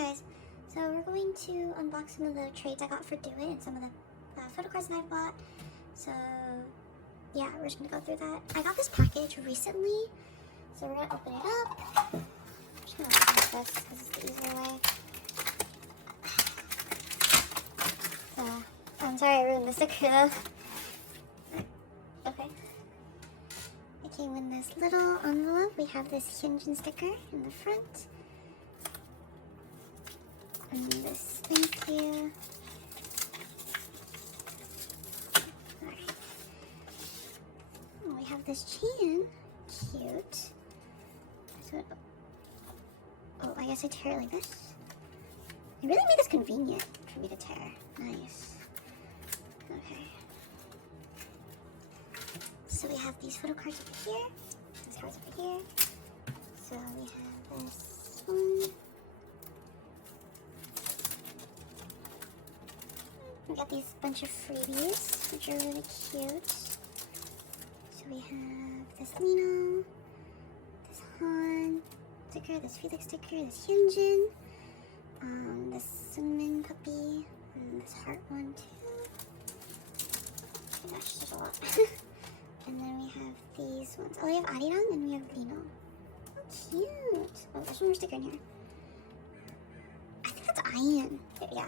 guys, so we're going to unbox some of the trades I got for Do It and some of the photocards that I bought. So yeah, we're just gonna go through that. I got this package recently, so we're gonna open it up. I'm just gonna open this because it's the easier way. So, I'm sorry I ruined the sticker though. Okay. It came in this little envelope. We have this Hyunjin sticker in the front. And this thank you. Alright. Oh, we have this chain. Cute. Oh, I guess I tear it like this. They really made this convenient for me to tear. Nice. Okay. So we have these photo cards over here. These cards over here. So we have this one. We got these bunch of freebies, which are really cute. So we have this leeknow, this Han sticker, this Felix sticker, this Hyunjin, this Seungmin puppy, and this heart one too. Oh my gosh, there's a lot. And then we have these ones. Oh, we have Arirang and we have leeknow. Oh, cute. Oh, there's one more sticker in here. I think that's Ian. Yeah.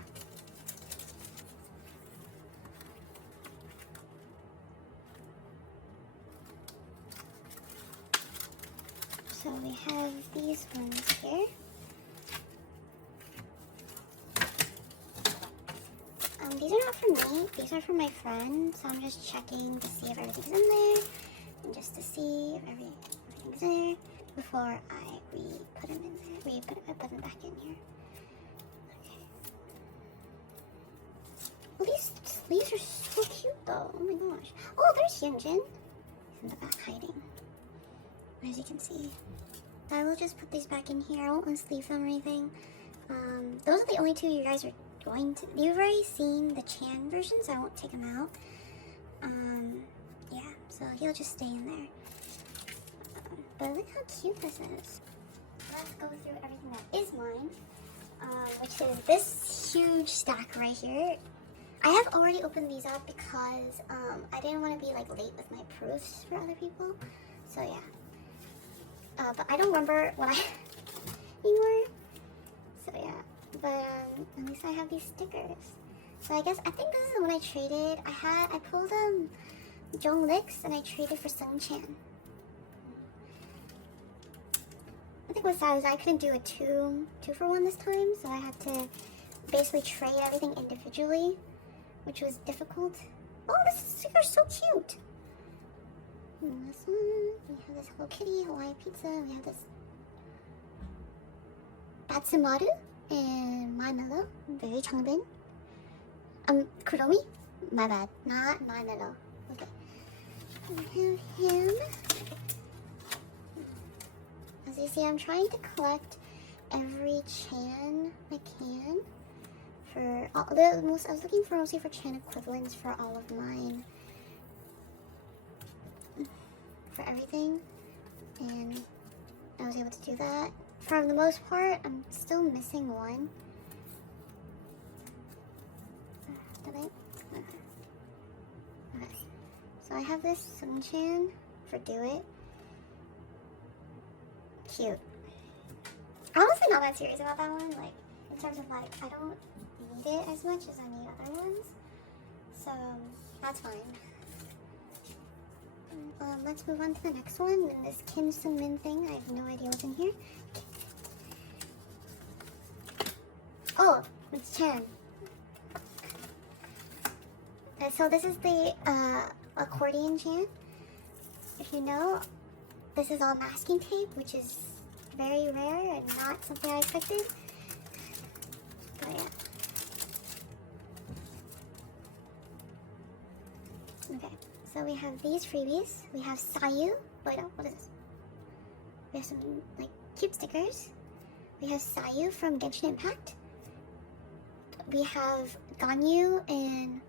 So we have these ones here. These are not for me, these are for my friend, so I'm just checking to see if everything's in there, and just to see if everything's there before I put them in there. I put them back in here. Okay. Well, these sleeves are so cute though, oh my gosh. Oh, there's Hyunjin. He's in the back hiding, as you can see. I will just put these back in here. I won't unsleeve them or anything. Those are the only two you guys are going to. You've already seen the Chan version, so I won't take him out. Yeah, so he'll just stay in there. But look how cute this is. Let's go through everything that is mine, which is this huge stack right here. I have already opened these up because I didn't want to be like late with my proofs for other people. So yeah. But I don't remember what I anymore. So yeah. But at least I have these stickers. So I think this is the one I traded. I pulled Jong Licks and I traded for Sungchan. I think what's sad is I couldn't do a two for one this time, so I had to basically trade everything individually, which was difficult. Oh, this sticker is so cute. And this one, we have this Hello Kitty Hawaii pizza. We have this Batsumaru and My Mellow, very changbin. Kuromi? My bad, not My Mellow. Okay. We have him. As you see, I'm trying to collect every Chan I can for all I was looking for mostly for Chan equivalents for all of mine. For everything, and I was able to do that. For the most part, I'm still missing one. Did I? Okay. So I have this Sungchan for Do It. Cute. I'm honestly not that serious about that one. Like, in terms of like, I don't need it as much as I need other ones. So, that's fine. Let's move on to the next one. And this Kim Seungmin thing, I have no idea what's in here. Oh, it's Chan. So this is the accordion Chan. If you know, this is all masking tape, which is very rare and not something I expected. But yeah. Okay. So we have these freebies. We have Sayu. Wait, no, what is this? We have some like cute stickers. We have Sayu from Genshin Impact. We have Ganyu and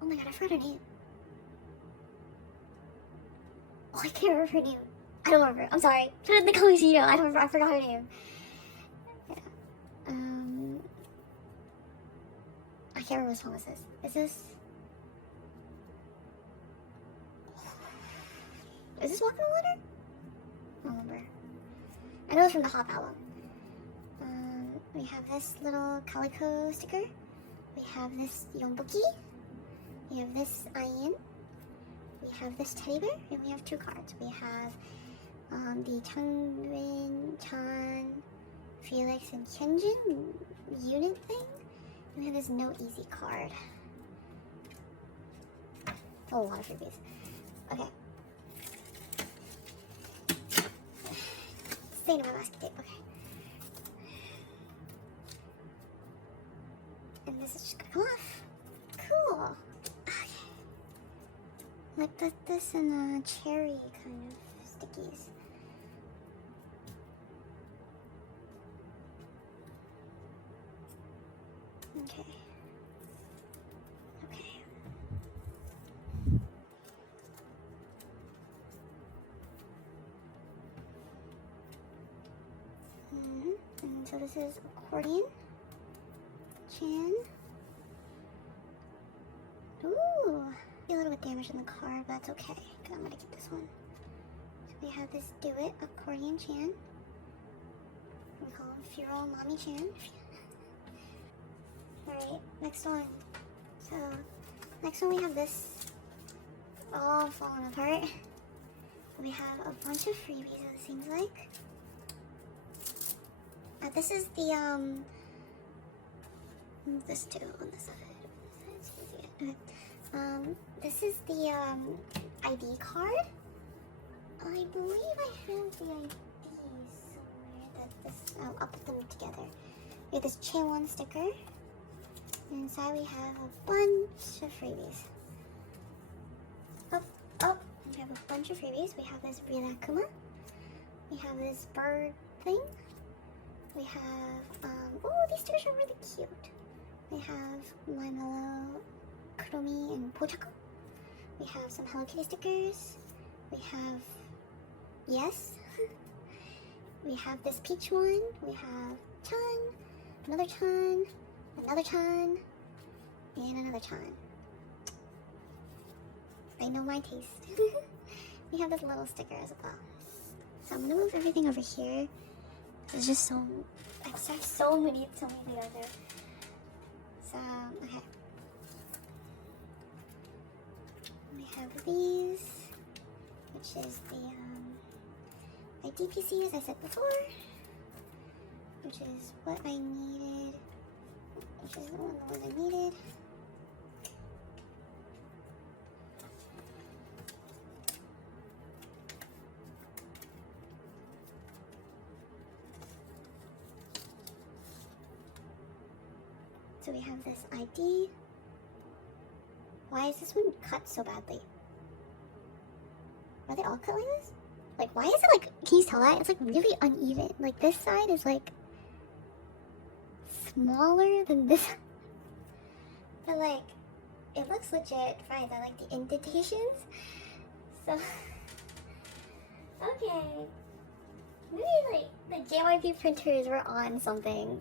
oh my god, I forgot her name. Oh, I can't remember her name. I don't remember. I'm sorry. Put it in the comments, I forgot her name. Yeah. can't remember which one was this. Is this WalkinOnWater? I don't remember. I know it's from the Hop album. We have this little calico sticker. We have this yonboki. We have this ayin. We have this teddy bear, and we have 2 cards. We have the changbin, chan, felix, and hyunjin unit thing. And we have this no easy card. A lot of freebies. Okay. Stay in my basket tape. Okay. And this is just gonna come off. Cool. Okay. Like this and cherry kind of stickies. Okay. Okay. And so this is accordion. Chan. Ooh. A little bit damaged in the card, but that's okay, because I'm gonna keep this one. So we have this Do It accordion Chan. We call him Feral Mommy Chan. Alright, next one. So, next one we have this all falling apart. We have a bunch of freebies, it seems like. This is the, move this too on this side. Okay. This is the, ID card. I believe I have the ID somewhere I'll put them together. We have this Chaewon sticker. And inside we have a bunch of freebies. We have a bunch of freebies. We have this Rilakkuma. We have this bird thing. We have, oh, these stickers are really cute. We have My Mellow, Kuromi, and Pochaku. We have some Hello Kitty stickers. We have, yes. We have this peach one. We have Chan, another Chan, another Chan, and another Chan. They know my taste. We have this little sticker as well. So I'm gonna move everything over here. There's just so many to go. So, okay. We have these, which is the IDPC, as I said before, which is what I needed, which is the one I needed. So we have this ID. Why is this one cut so badly? Are they all cut like this? Like, why is it like, can you tell that? It's like really uneven. Like this side is like smaller than this. But like, it looks legit fine. I like the indentations. So, okay. Maybe like the JYP printers were on something.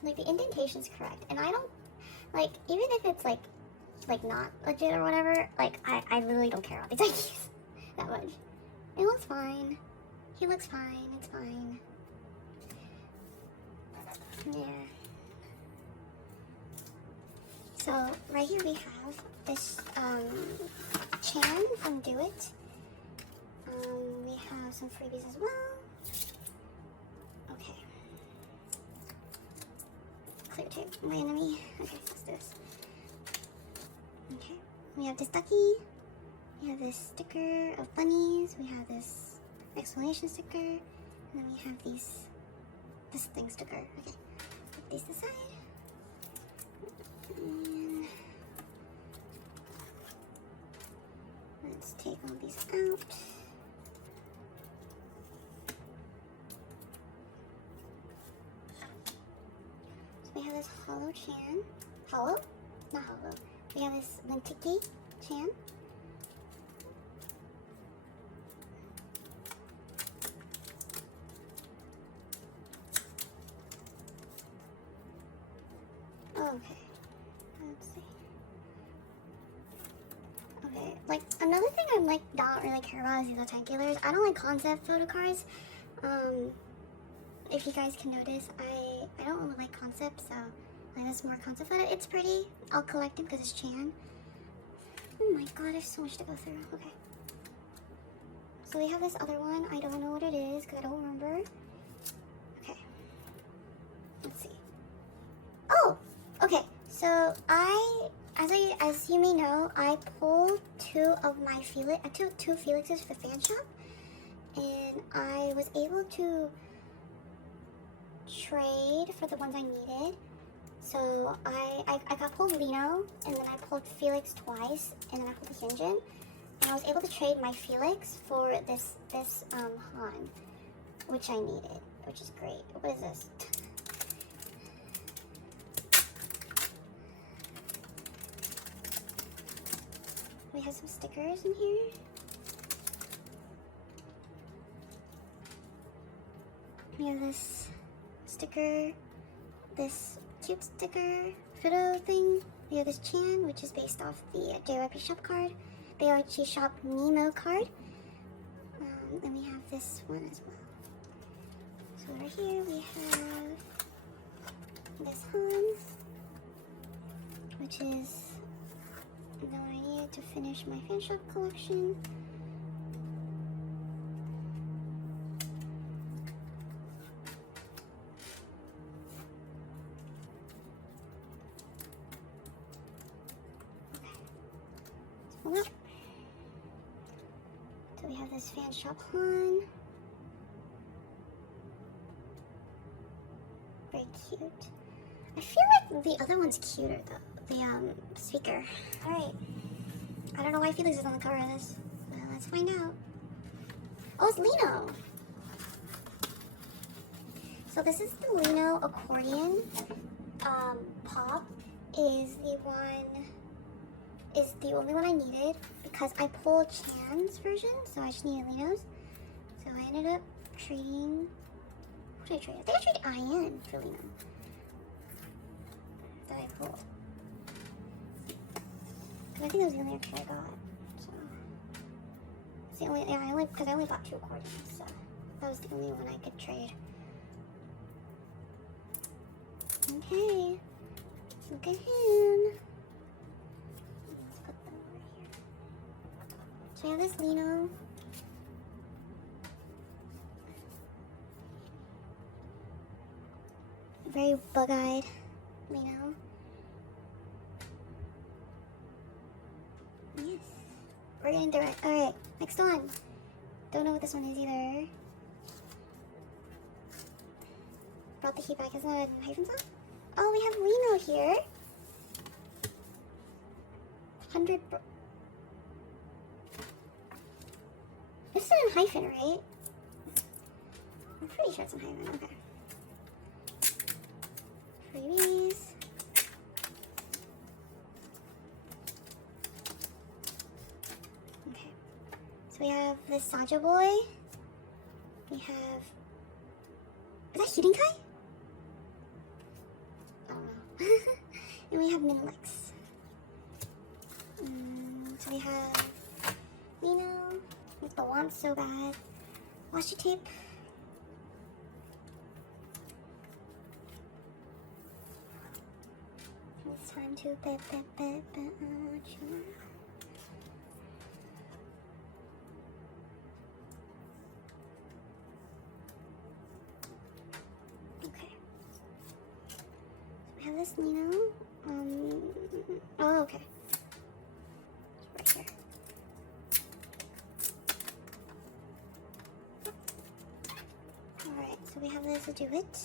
Like the indentation's correct, and I don't like, even if it's like not legit or whatever, like I literally don't care about these IDs that much. It looks fine. He looks fine. It's fine. Yeah. So right here we have this Chan from Do It. We have some freebies as well. Okay. Clear tape, my enemy. Okay, let's do this. Okay, we have this ducky. We have this sticker of bunnies. We have this explanation sticker. And then we have this thing sticker. Okay, put these aside. And let's take all these out. We have this Hollow Chan. Hollow? Not Hollow. We have this Lentiki Chan. like another thing I'm like don't really care about is these rectangulars. I don't like concept photocards. If you guys can notice, I don't really like concept, so like this more concept photo. It's pretty. I'll collect it because it's Chan. Oh my god, there's so much to go through. Okay. So we have this other one. I don't know what it is because I don't remember. Okay. Let's see. Oh, okay. So as you may know, I pulled two Felixes for fan shop, and I was able to trade for the ones I needed. So I got pulled leeknow, and then I pulled Felix twice, and then I pulled Hyunjin, and I was able to trade my Felix for this Han, which I needed, which is great. What is this? We have some stickers in here. We have this sticker, this cute sticker photo thing. We have this Chan, which is based off the JYP card, JYP Nemo card. And we have this one as well. So right here we have this Han, which is the one I needed to finish my fan shop collection. Okay. So we have this fan shop Han. Very cute. I feel like the other one's cuter though. The speaker. Alright. I don't know why Felix is on the cover of this. But let's find out. Oh, it's leeknow. So this is the leeknow accordion. Pop is the only one I needed because I pulled Chan's version, so I just needed leeknow's. So I ended up trading. What did I trade? I think I traded IN for leeknow. That I pulled. I think that was the only extra I got. So it's the only, because I only bought 2 accordions, so that was the only one I could trade. Okay, look at him. Let's put them over here. So I have this leeknow. Very bug-eyed leeknow. Yes. We're getting through it. Alright, next one. Don't know what this one is either. Brought the heat back. Is that a hyphen song? Oh, we have leeknow here. 100. This is in hyphen, right? I'm pretty sure it's in hyphen. Okay. Freebies. Okay. So we have this Saja boy. We have. Is that Hyunjin? I don't know. And we have Minlex. So we have leeknow with the want so bad. Washi tape. It's time to bet. Okay. So we have this leeknow. Oh, okay. It's right here. Alright, so we have this Do It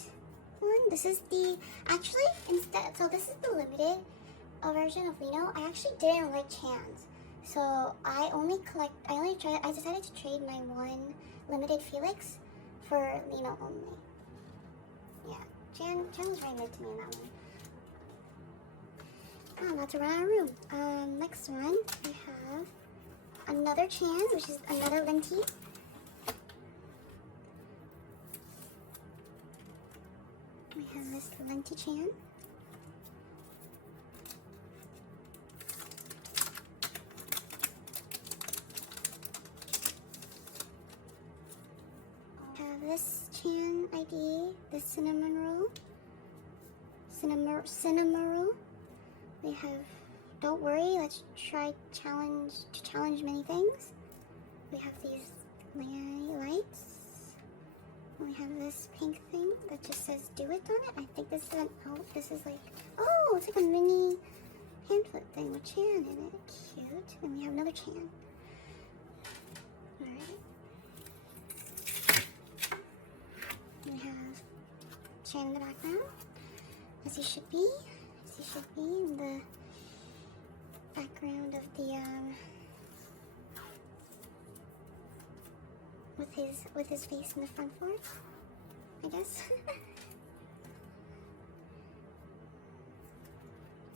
one. This is the, actually, instead, so this is the limited version of leeknow. I actually didn't like Chan's. So I decided to trade my one limited Felix for leeknow only. Yeah, Chan was very good to me in that one. Oh, that's around our room. Next one, we have another Chan, which is another Lenti. We have this Lenti Chan. this Chan ID, this cinnamon roll. Cinnamon roll. We have Don't Worry, Let's Try to Challenge Many Things. We have these lights. We have this pink thing that just says Do It on it. I think this is this is like, oh, it's like a mini pamphlet thing with Chan in it. Cute. And we have another Chan. Alright. We have Chan in the background, as he should be. As he should be in the background of the with his face in the front for it, I guess.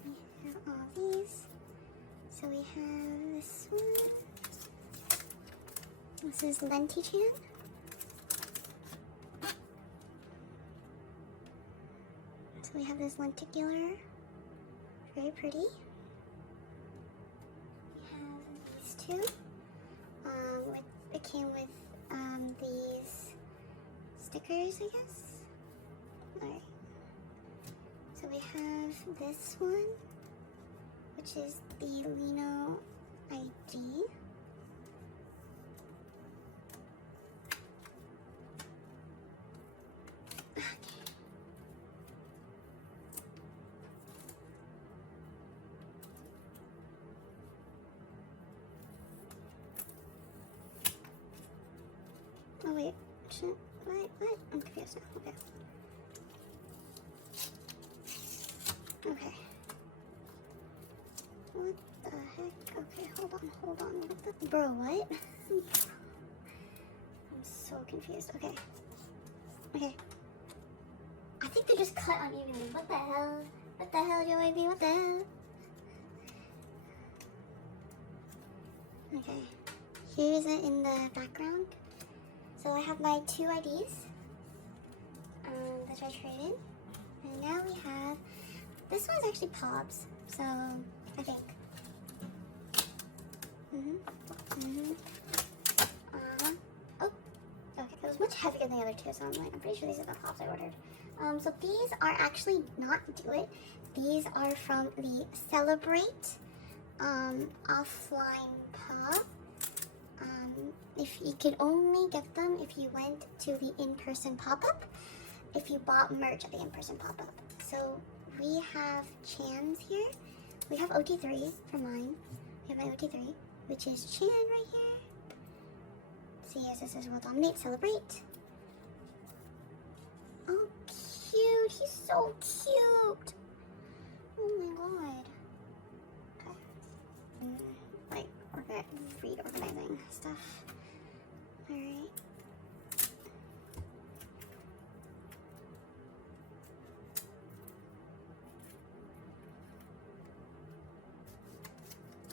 We have all these. So we have this one. This is Lenti-chan. So we have this lenticular, very pretty. We have these two. It came with these stickers, I guess. Alright. So we have this one, which is the leeknow ID. Oh wait, what? I'm confused now. Okay. What the heck? Okay, hold on. What the, bro, what? I'm so confused. Okay. I think they just cut unevenly. What the hell? What the hell, Joey? What the hell? Okay. Here's it in the background. So I have my two IDs that I traded, and now we have, this one's actually Pobs, so I think. Oh, okay, it was much heavier than the other two, so I'm pretty sure these are the Pobs I ordered. So these are actually not Do It. These are from the Celebrate offline pub. If you could only get them if you went to the in-person pop-up, if you bought merch at the in-person pop-up. So we have Chan's here. We have OT3 for mine. We have my OT3, which is Chan right here. See, yes, this is World Dominate, Celebrate. Oh, cute. He's so cute. Oh my god. Okay. Like, reorganizing stuff. Alright.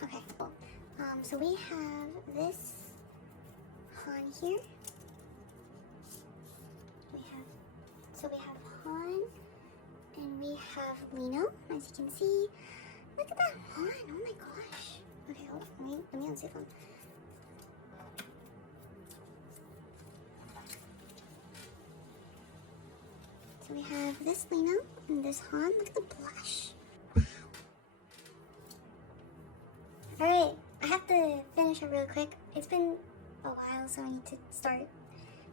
Okay, cool. So we have this Han here. We have Han, and we have leeknow, as you can see. Look at that Han, oh my gosh. Okay, hold on, let me unzip them. So we have this leeknow and this Han. Look at the blush. Wow. Alright, I have to finish it real quick. It's been a while, so I need to start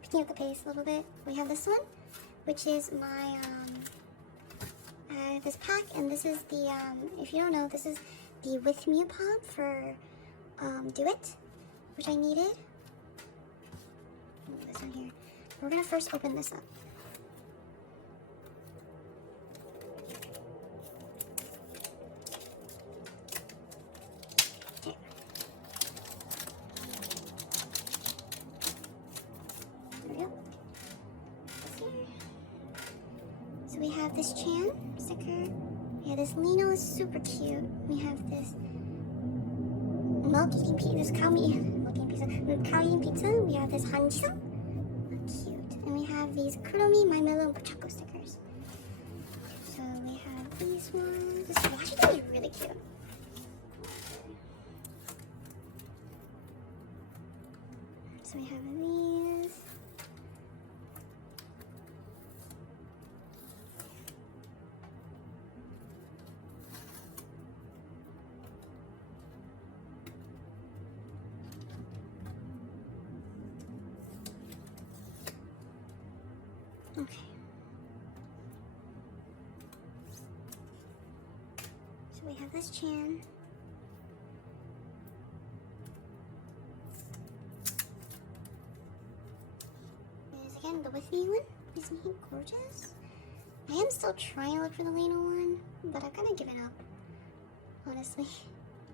picking up the pace a little bit. We have this one, which is my, this pack, and this is the, if you don't know, this is the With Me Pop for, Do It, which I needed. Move this on here. We're gonna first open this up. So we have this Chan sticker. Yeah, this leeknow is super cute. We have this milk eating pizza. This cow eating pizza. We have this Hyunjin. Cute. And we have these Kuromi, My Mellow, and Pochako stickers. So we have these ones. This washi is really cute. So we have these. Okay. So we have this Chan. There's again the With Me one. Isn't he gorgeous? I am still trying to look for the leeknow one, but I've kind of given up, honestly.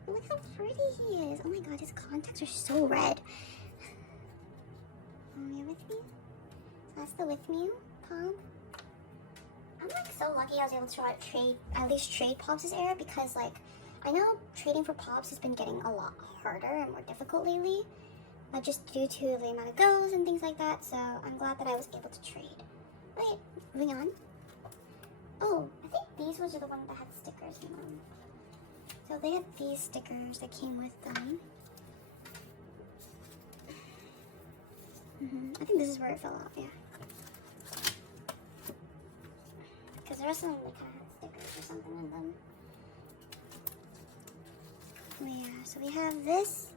Look how pretty he is. Oh my god, his contacts are so red. You're With Me? So that's the With Me pop. I'm like so lucky I was able to at least trade pops this era, because like I know trading for pops has been getting a lot harder and more difficult lately, just due to the amount of goes and things like that. So I'm glad that I was able to trade. Wait, moving on. Oh, I think these ones are the ones that had stickers in them. So they had these stickers that came with them. I think this is where it fell out, yeah. Because the rest of them they kind of had stickers or something in them. Oh yeah, so we have this.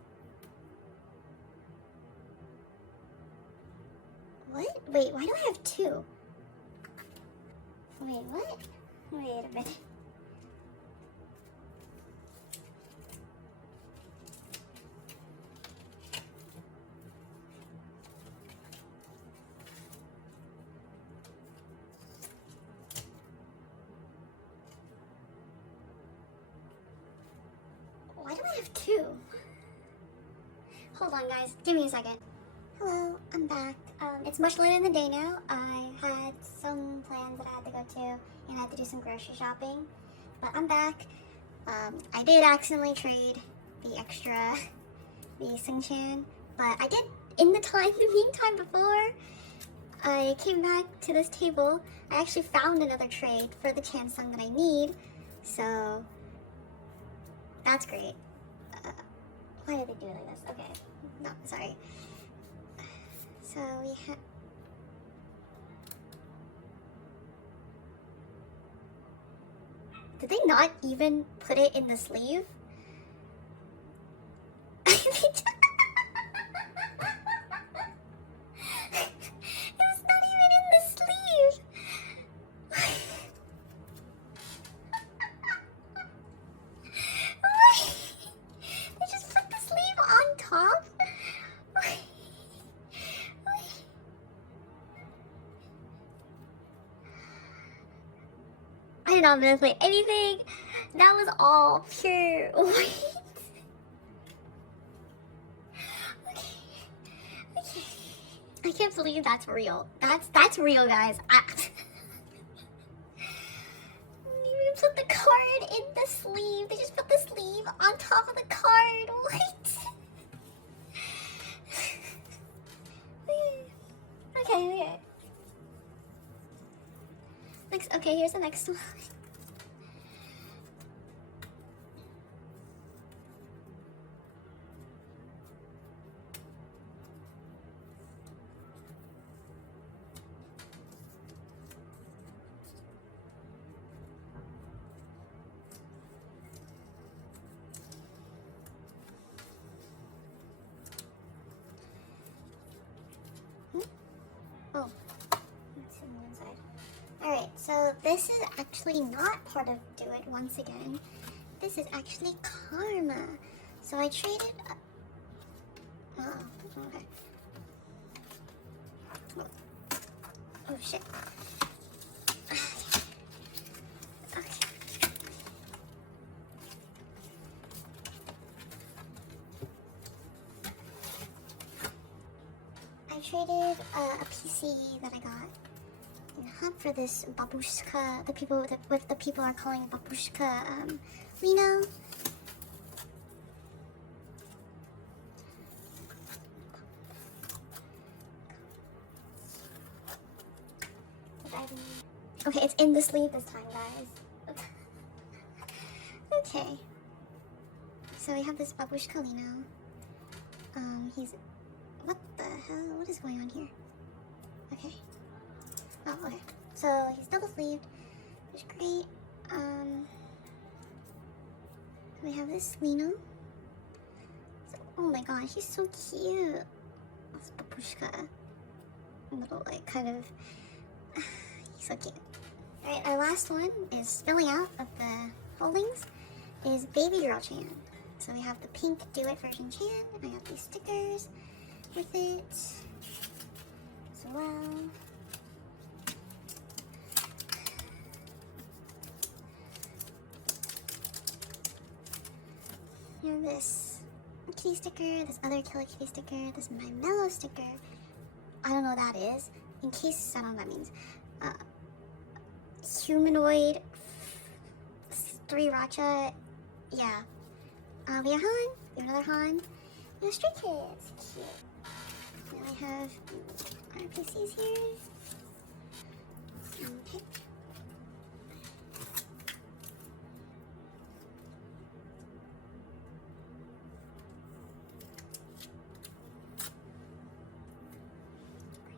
What? Wait, why do I have two? Wait, what? Wait a minute. Why do I have two? Hold on, guys. Give me a second. Hello, I'm back. It's much later in the day now. I had some plans that I had to go to, and I had to do some grocery shopping. But I'm back. I did accidentally trade the extra, the Seungmin, but I did in the meantime before I came back to this table. I actually found another trade for the Chansung that I need, so that's great. Why did they do it like this? Okay, no, sorry. So we have. Did they not even put it in the sleeve? It was not even in the sleeve. They just put the sleeve on top? I did not manipulate anything. That was all pure white. Okay. I can't believe that's real. That's real, guys. You put the card in the sleeve. They just put the sleeve on top of the card. What? Okay. Next, okay, here's the next one. Oh, let's see the inside. Alright, so this is actually not part of Do It once again. This is actually Karma. So I traded. Oh, okay. Oh shit. Okay. I traded a PC that I got in Hub for this babushka. The people are calling babushka leeknow. Okay, it's in the sleeve this time, guys. Okay. So we have this babushka leeknow. He's. What the hell? What is going on here? Okay. Oh, okay. So he's double sleeved, which is great. We have this leeknow. So, oh my god, he's so cute. That's babushka. Little, like, kind of. So cute. Alright, our last one is spilling out of the holdings is Baby Girl Chan. So we have the pink Do It version Chan. I got these stickers with it as well. You have this kitty sticker, this other Killer Kitty sticker, this My Mellow sticker. I don't know what that is. In case I don't know what that means. Humanoid, Racha, yeah. We have Han, we have another Han, we have Stray Kids, cute. Then we have our PCs here. Okay.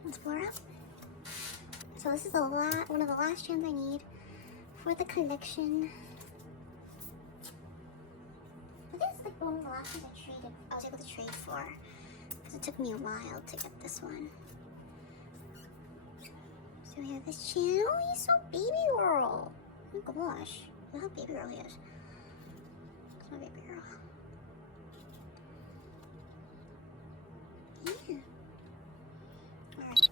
Let's pour out. So this is one of the last chans I need for the collection. I think it's like one of the last ones I was able to trade for, because it took me a while to get this one. So we have this chan. Oh, he's so baby girl. Oh my gosh, look how baby girl he is. That's my baby girl. Yeah. Alright.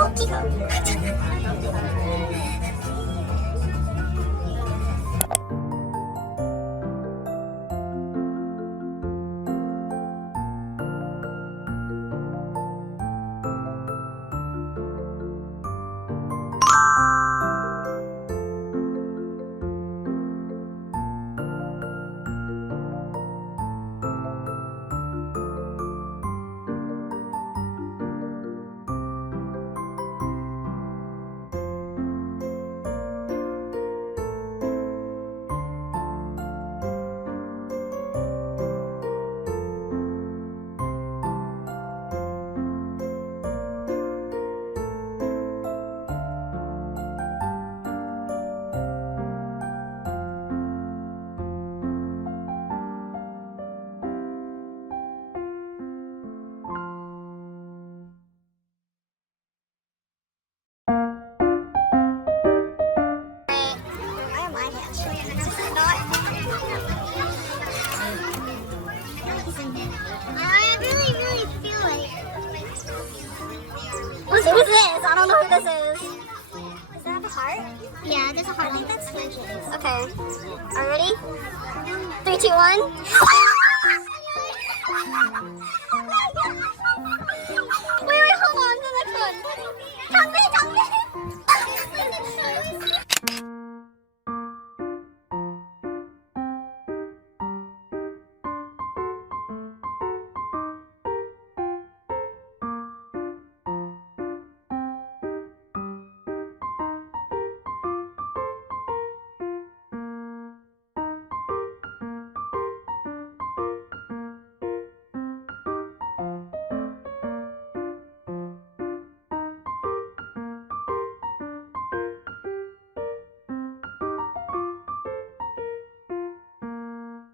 Oh, Tico. I really feel like... Who's this? I don't know who this is. Is that the heart? Yeah, there's a heart. I think that's Hyunjin. Okay. Are you ready? 3, 2, 1.